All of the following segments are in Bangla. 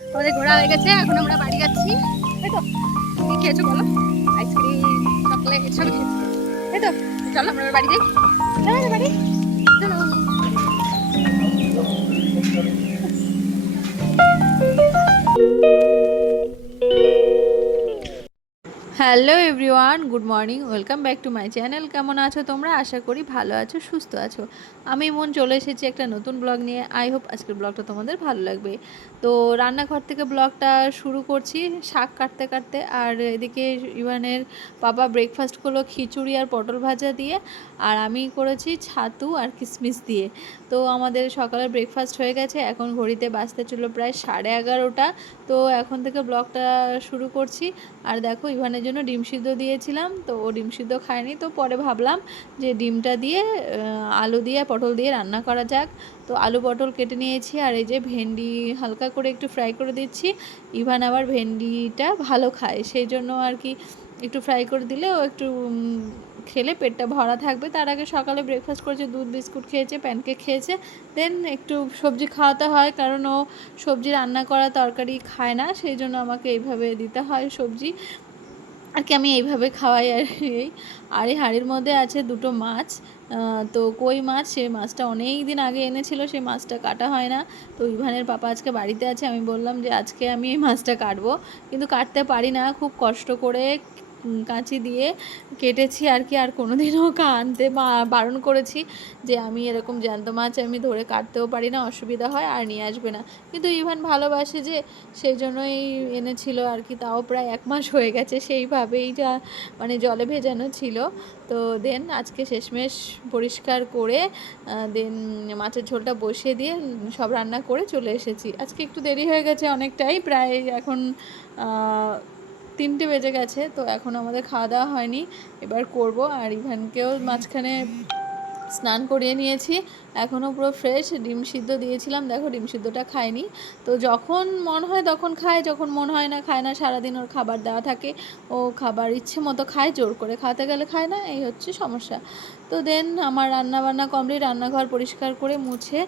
আমাদের ঘোরা হয়ে গেছে, এখন আমরা বাড়ি যাচ্ছি, তাই তো? কি খেয়েছো বলো? আইসক্রিম, চকলেট সবই খেয়েছি, তাই তো? চলো আমরা বাড়ি যাই। চলো বাড়ি, চলো। Hello everyone, good morning, welcome back to my channel. কেমন আছো তোমরা? আশা করি ভালো আছো, সুস্থ আছো। আমি মন চলে এসেছি একটা নতুন ব্লগ নিয়ে। আই হোপ আজকের ব্লগটা তোমাদের ভালো লাগবে। তো রান্নাঘর থেকে ব্লগটা শুরু করছি শাক কাটতে কাটতে। আর এদিকে ইভানের বাবা ব্রেকফাস্ট করলো খিচুড়ি আর পটল ভাজা দিয়ে, আর আমি করেছি ছাতু আর কিশমিশ দিয়ে। তো আমাদের সকালের ব্রেকফাস্ট হয়ে গেছে, এখন ঘড়িতে বাজতে চললো প্রায় 11:30। তো এখন থেকে ব্লগটা শুরু করছি। আর দেখো ইভানের জন্য ডিম সিদ্ধ দিয়েছিলাম, তো ও ডিম সিদ্ধ খায়নি, তো পরে ভাবলাম যে ডিমটা দিয়ে আলু দিয়ে পটল দিয়ে রান্না করা যাক। তো আলু পটল কেটে নিয়েছি, আর এই যে ভেন্ডি হালকা করে একটু ফ্রাই করে দিচ্ছি। ইভান আবার ভেন্ডিটা ভালো খায়, সেই জন্য আর কি একটু ফ্রাই করে দিলে ও একটু খেলে পেটটা ভরা থাকবে। তার আগে সকালে ব্রেকফাস্ট করেছে, দুধ বিস্কুট খেয়েছে, প্যানকেক খেয়েছে, দেন একটু সবজি খাওয়াতে হয়, কারণ ও সবজি রান্না করা তরকারি খায় না, সেই জন্য আমাকে এইভাবে দিতে হয় সবজি আর কি। আমি এইভাবে খাওয়াই আর এই হাঁড়ির মধ্যে আছে দুটো মাছ, তো কই মাছ, সেই মাছটা অনেক দিন আগে এনেছিল, সেই মাছটা কাটা হয় না। তো ইভানের পাপা আজকে বাড়িতে আছে, আমি বললাম যে আজকে আমি এই মাছটা কাটবো, কিন্তু কাটতে পারি না, খুব কষ্ট করে কাঁচি দিয়ে কেটেছি আর কি। আর কোনো দিনও আনতে বারণ করেছি যে আমি এরকম জ্যান্ত মাছ আমি ধরে কাটতেও পারি না, অসুবিধা হয়, আর নিয়ে আসবে না। কিন্তু ইভান ভালোবাসে যে, সেই জন্যই এনেছিল আর কি। তাও প্রায় 1 মাস হয়ে গেছে সেইভাবেই যা মানে জলে ভেজানো ছিল। তো দেন আজকে শেষমেশ পরিষ্কার করে দেন মাছের ঝোলটা বসিয়ে দিয়ে সব রান্না করে চলে এসেছি। আজকে একটু দেরি হয়ে গেছে অনেকটাই, প্রায় এখন 3টে বেজে গেছে। তো এখন আমাদের খাওয়া দাওয়া হয়নি, এবার করব। আর ইভানকেও মাঝখানে স্নান করিয়ে নিয়েছি, এখনও পুরো ফ্রেশ। ডিম সিদ্ধ দিয়েছিলাম, দেখো ডিম সিদ্ধটা খায়নি। তো যখন মন হয় তখন খায়, যখন মন হয় না খায় না। সারাদিন ওর খাবার দেওয়া থাকে, ও খাবার ইচ্ছে মতো খায়, জোর করে খাওয়াতে গেলে খায় না, এই হচ্ছে সমস্যা। তো দেন আমার রান্না বান্না কমপ্লিট, রান্নাঘর পরিষ্কার করে মুছে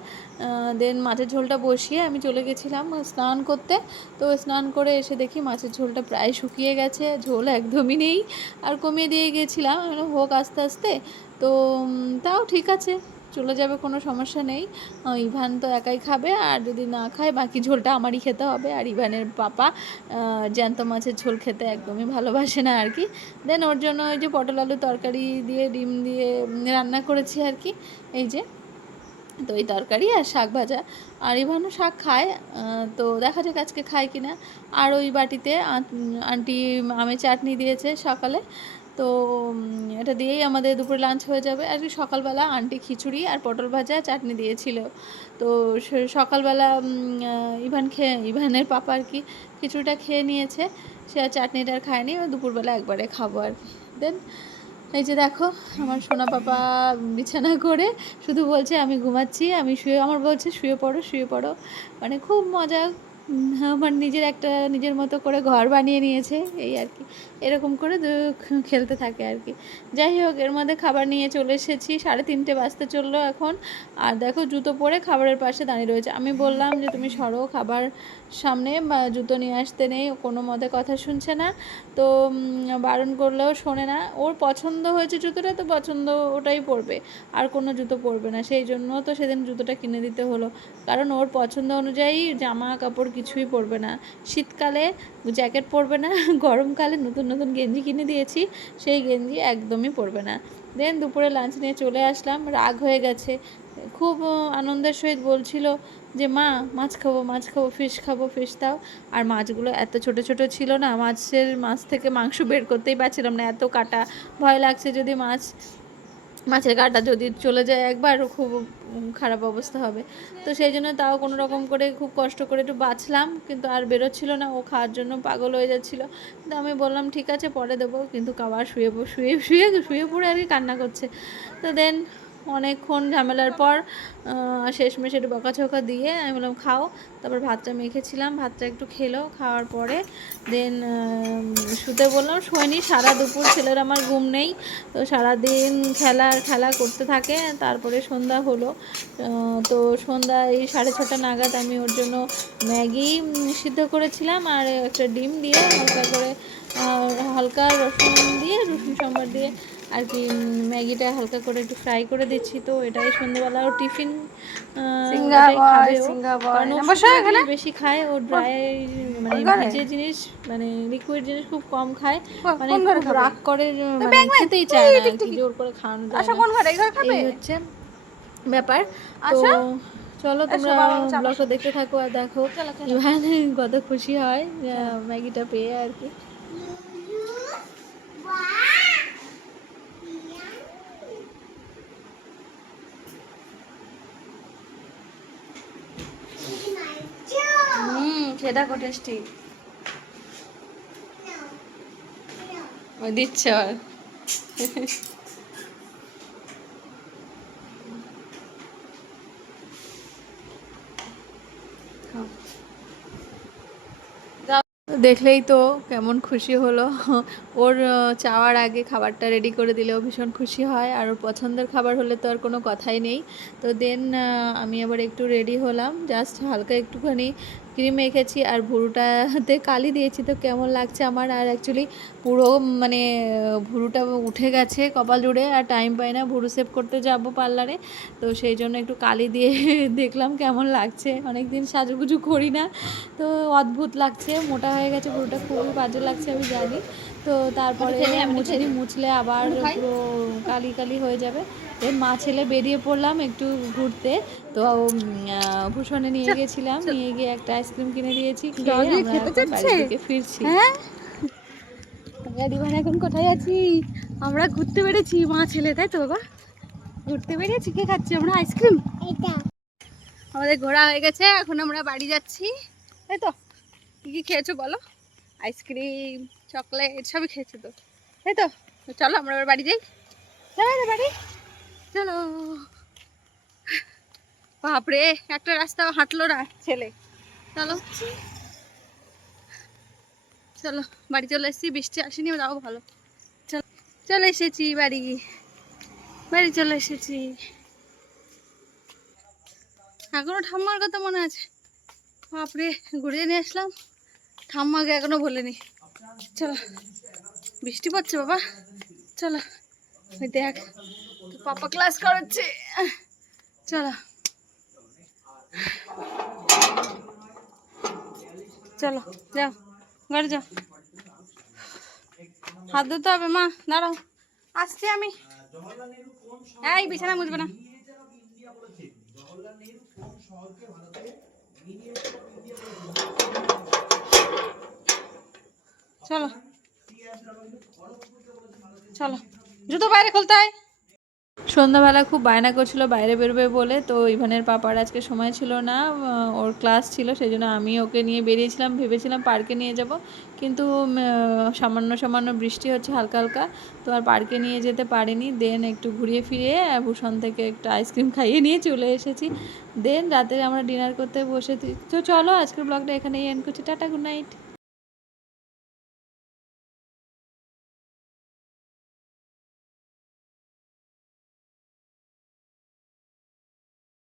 দেন মাছের ঝোলটা বসিয়ে আমি চলে গেছিলাম স্নান করতে। তো স্নান করে এসে দেখি মাছের ঝোলটা প্রায় শুকিয়ে গেছে, ঝোল একদমই নেই। আর কমিয়ে দিয়ে গেছিলাম, হোক আস্তে আস্তে। তো তাও ঠিক আছে, চলে যাবে, কোনো সমস্যা নেই। ইভান তো একাই খাবে, আর যদি না খায় বাকি ঝোলটা আমারই খেতে হবে। আর ইভানের পাপা জ্যান্ত মাছের ঝোল খেতে একদমই ভালোবাসে না আর কি। দেন ওর জন্য ওই যে পটল আলু তরকারি দিয়ে ডিম দিয়ে রান্না করেছি আর কি, এই যে। তো এই তরকারি আর শাক ভাজা। আর ইভানও শাক খায়, তো দেখা যাক আজকে খায় কি না। আর ওই বাটিতে আন্টি আমের চাটনি দিয়েছে সকালে, তো এটা দিয়েই আমাদের দুপুরে লাঞ্চ হয়ে যাবে আর কি। সকালবেলা আন্টি খিচুড়ি আর পটল ভাজা চাটনি দিয়েছিল। তো সকালবেলা ইভানের পাপা আর কি খিচুড়িটা খেয়ে নিয়েছে, সে আর চাটনিটা আর খায়নি, ও দুপুরবেলা একবারে খাবো আর কি। দেন এই যে দেখো আমার সোনা পাপা বিছানা করে শুধু বলছে আমি ঘুমাচ্ছি, আমি শুয়ে, আমার বলছে শুয়ে পড়ো শুয়ে পড়ো, মানে খুব মজা। আমার নিজের একটা নিজের মতো করে ঘর বানিয়ে নিয়েছে, এই আর কি। এরকম করে খেলতে থাকে আর কি। যাই হোক, এর মধ্যে খাবার নিয়ে চলে এসেছি, 3:30 বাজতে চললো এখন। আর দেখো জুতো পরে খাবারের পাশে দাঁড়িয়ে রয়েছে। আমি বললাম যে তুমি সরো খাবার সামনে, বা জুতো নিয়ে আসতে নেই, কোনো মতে কথা শুনছে না। তো বারণ করলেও শোনে না, ওর পছন্দ হয়েছে জুতোটা, তো পছন্দ ওটাই পরবে, আর কোনো জুতো পরবে না। সেই জন্য তো সেদিন জুতোটা কিনে দিতে হলো, কারণ ওর পছন্দ অনুযায়ী জামা কাপড় কিছুই পরবে না। শীতকালে জ্যাকেট পরবে না, গরমকালে নতুন নতুন গেঞ্জি কিনে দিয়েছি, সেই গেঞ্জি একদমই পরবে না। দেন দুপুরে লাঞ্চ নিয়ে চলে আসলাম, রাগ হয়ে গেছে, খুব আনন্দের সহিত বলছিল যে মা মাছ খাবো মাছ খাবো, ফিশ খাবো, ফিশ দাও। আর মাছগুলো এত ছোট ছোট ছিল না, মাছ থেকে মাংস বের করতেই পারছিলাম না, এত কাটা, ভয় লাগছে যদি মাছের কাঁটা যদি চলে যায় একবার, খুব খারাপ অবস্থা হবে। তো সেই জন্য তাও কোনো রকম করে খুব কষ্ট করে একটু বাছলাম, কিন্তু আর বেরোচ্ছিল না, ও খাওয়ার জন্য পাগল হয়ে যাচ্ছিলো। কিন্তু আমি বললাম ঠিক আছে পরে দেবো, কিন্তু আবার শুয়ে শুয়ে শুয়ে শুয়ে পড়ে আর কি কান্না করছে। তো দেন অনেকক্ষণ ঝামেলার পর শেষমেশ একটু বকাঝকা দিয়ে আমি বললাম খাও। তারপর ভাতটা মেখেছিলাম, ভাতটা একটু খেলো, খাওয়ার পরে দেন শুতে বললাম, শোয়নি সারা দুপুর। ছেলের আমার ঘুম নেই, তো সারাদিন খেলা করতে থাকে। তারপরে সন্ধ্যা হলো, তো সন্ধ্যা এই 6:30 নাগাদ আমি ওর জন্য ম্যাগি সিদ্ধ করেছিলাম আর একটা ডিম দিয়ে হালকা রসুন দিয়ে, রসুন সম্বার দিয়ে আর কি ম্যাগিটা হালকা করে একটু ফ্রাই করে দিচ্ছি। তো এটাই সন্ধ্যেবেলা ও টিফিন এটাই খাবে ও, কারণ ও শুকনো বেশি খায়, ও ড্রাই মানে ভেজে জিনিস মানে লিকুইড জিনিস খুব কম খায়, মানে খুব রাগ করে, মানে খেতেই চায় না আর কি, জোর করে খাওয়ানো যায় না, এই হচ্ছে ব্যাপার। তো চলো তোমরা ব্লগটা দেখতে থাকো আর দেখো ইভান কত খুশি হয় ম্যাগিটা পেয়ে আর কি। খেয়ে দেখো টেস্টি দিচ্ছে আর দেখলেই তো কেমন খুশি হলো। ওর চাওয়ার আগে খাবারটা রেডি করে দিলেও ভীষণ খুশি হয়, আর ওর পছন্দের খাবার হলে তো আর কোনো কথাই নেই। তো দেন আমি আবার একটু রেডি হলাম, জাস্ট হালকা একটুখানি ক্রিম মেখেছি আর ভুরুটাতে কালি দিয়েছি। তো কেমন লাগছে আমার, আর অ্যাকচুয়ালি পুরো মানে ভুরুটা উঠে গেছে কপাল জুড়ে, আর টাইম পাই না ভুরু সেভ করতে যাব পার্লারে, তো সেই জন্য একটু কালি দিয়ে দেখলাম কেমন লাগছে। অনেক দিন সাজুগুজু করি না, তো অদ্ভুত লাগছে, মোটা হয়ে গেছে পুরোটা, খুবই বাজে লাগছে আমি জানি। তো তারপরে মুছলে আবার পুরো কালি কালি হয়ে যাবে। এর মা ছেলে বেরিয়ে পড়লাম একটু ঘুরতে। তো ভূষণে নিয়ে গেছিলাম, নিয়ে গিয়ে একটা আইসক্রিম কিনে দিয়েছি, খেয়ে আমরা এখন বাড়ির দিকে ফিরছি। দিবান এখন কোথায় আছি? আমরা ঘুরতে বেরিয়েছি মা ছেলে, তাই তো বাবা? ঘুরতে বেরিয়েছি, কে খাচ্ছি আমরা? আইসক্রিম। আমাদের ঘোরা হয়ে গেছে, এখন আমরা বাড়ি যাচ্ছি, তাই তো? কি কি খেয়েছো বলো? আইসক্রিম, চকলেট সবই খেয়েছো তো, তাই তো? চলো আমরা এবার বাড়ি যাই, চলো বাড়ি, চলো। বাপরে একটা রাস্তা হাঁটলো না ছেলে, চলো চলো বাড়ি চলে এসেছি, বৃষ্টি আসেনি, যাও ভালো। চলো চলে এসেছি বাড়ি, বাড়ি চলে এসেছি। এখনো ঠাম্মার কথা মনে আছে, বাপরে ঘুরিয়ে নিয়ে আসলাম, ঠাম্মাকে এখনো বলিনি। চলো বৃষ্টি পড়ছে বাবা, চলো ওই দেখ পাপা ক্লাস করাচ্ছে, চলো চলো যাও ঘরে যাও, হাত ধুতে হবে মা, দাঁড়াও আসছি আমি, এই বিছানা মুছবে না। চলো চলো জুতো বাইরে খুলতে হয়। সন্ধ্যাবেলা খুব বায়না করছিল বাইরে বেরোবে বলে, তো ইভানের পাপার আজকে সময় ছিল না, ওর ক্লাস ছিল, সেই জন্য আমি ওকে নিয়ে বেরিয়েছিলাম, ভেবেছিলাম পার্কে নিয়ে যাব, কিন্তু সামান্য সামান্য বৃষ্টি হচ্ছে হালকা হালকা, তো আর পার্কে নিয়ে যেতে পারিনি। দেন একটু ঘুরিয়ে ফিরিয়ে ভূষণ থেকে একটা আইসক্রিম খাইয়ে নিয়ে চলে এসেছি। দেন রাতে আমরা ডিনার করতে বসেছি। তো চলো আজকের ব্লগটা এখানেই এন্ড করছি, টাটা, গুড নাইট।